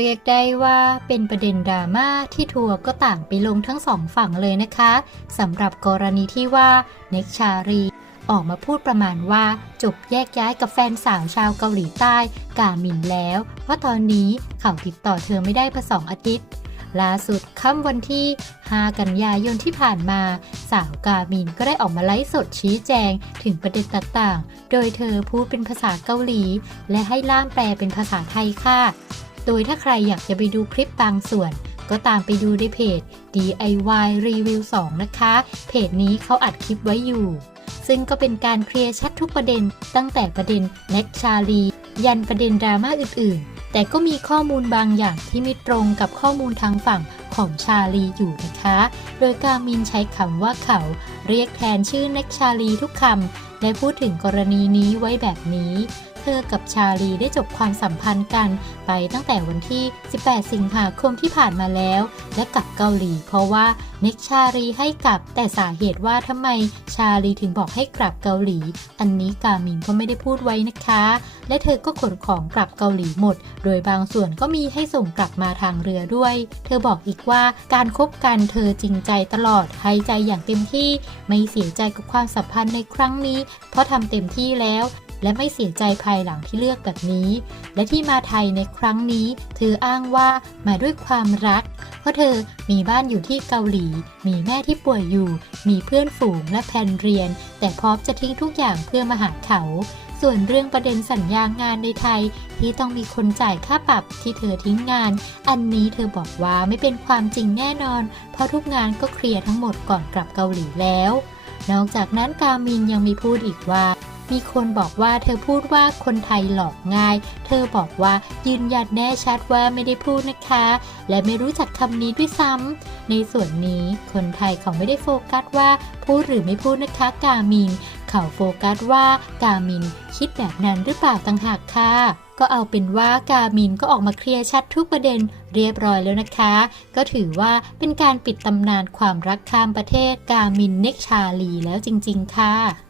เรียกได้ว่าเป็นประเด็นดราม่าที่ทัวร์ก็ต่างไปลงทั้งสองฝั่งเลยนะคะสำหรับกรณีที่ว่าเน็กชารีออกมาพูดประมาณว่าจบแยกย้ายกับแฟนสาวชาวเกาหลีใต้กาหมินแล้ว ว่าตอนนี้เขาติดต่อเธอไม่ได้มาสองอาทิตย์ล่าสุดค่ำวันที่ 5 กันยายนที่ผ่านมา สาวกามินก็ได้ออกมาไลฟ์สดชี้แจงถึงประเด็นต่างๆ โดยเธอพูดเป็นภาษาเกาหลี และให้ล่ามแปลเป็นภาษาไทยค่ะ โดยถ้าใครอยากจะไปดูคลิปบางส่วน ก็ตามไปดูในเพจ DIY Review 2 นะคะ เพจนี้เขาอัดคลิปไว้อยู่ ซึ่งก็เป็นการเคลียร์ชัดทุกประเด็น ตั้งแต่ประเด็นแน็กชาลี ยันประเด็นดราม่าอื่นๆ แต่ก็มีข้อมูลบางอย่างที่ไม่ตรงกับข้อมูลทางฝั่งของชาลีอยู่นะคะ โดยกามินใช้คำว่าเขา เรียกแทนชื่อแน็กชาลีทุกคำและพูดถึงกรณีนี้ไว้แบบนี้ เธอกับชาลีได้จบความสัมพันธ์กันไปตั้งแต่วันที่ 18 สิงหาคมที่ผ่านมาแล้ว และกลับเกาหลีเพราะว่าเน็กชาลีให้กลับ แต่สาเหตุว่าทำไมชาลีถึงบอกให้กลับเกาหลี อันนี้กามินก็ไม่ได้พูดไว้นะคะ และเธอก็ขนของกลับเกาหลีหมด โดยบางส่วนก็มีให้ส่งกลับมาทางเรือด้วย เธอบอกอีกว่าการคบกันเธอจริงใจตลอดให้ใจอย่างเต็มที่ไม่เสียใจกับความสัมพันธ์ในครั้งนี้ เพราะทำเต็มที่แล้วและไม่เสียใจภายหลังที่เลือกแบบนี้ และที่มาไทยในครั้งนี้ เธออ้างว่ามาด้วยความรัก เพราะเธอมีบ้านอยู่ที่เกาหลี มีแม่ที่ป่วยอยู่ มีเพื่อนฝูงและแผนเรียน แต่พร้อมจะทิ้งทุกอย่างเพื่อมาหาเขา ส่วนเรื่องประเด็นสัญญางานในไทย ที่ต้องมีคนจ่ายค่าปรับที่เธอทิ้งงาน อันนี้เธอบอกว่าไม่เป็นความจริงแน่นอน เพราะทุกงานก็เคลียร์ทั้งหมดก่อนกลับเกาหลีแล้ว นอกจากนั้นกามินยังมีพูดอีกว่ามีคนบอกว่าเธอพูดว่าคนไทยหลอกง่าย เธอบอกว่ายืนยันแน่ชัดว่าไม่ได้พูดนะคะ และไม่รู้จักคำนี้ด้วยซ้ำ ในส่วนนี้คนไทยเขาไม่ได้โฟกัสว่าพูดหรือไม่พูดนะคะกามิน เขาโฟกัสว่ากามินคิดแบบนั้นหรือเปล่าต่างหากค่ะก็เอาเป็นว่ากามินก็ออกมาเคลียร์ชัดทุกประเด็นเรียบร้อยแล้วนะคะ ก็ถือว่าเป็นการปิดตำนานความรักข้ามประเทศกามินเน็กชาลีแล้วจริง ๆ ค่ะ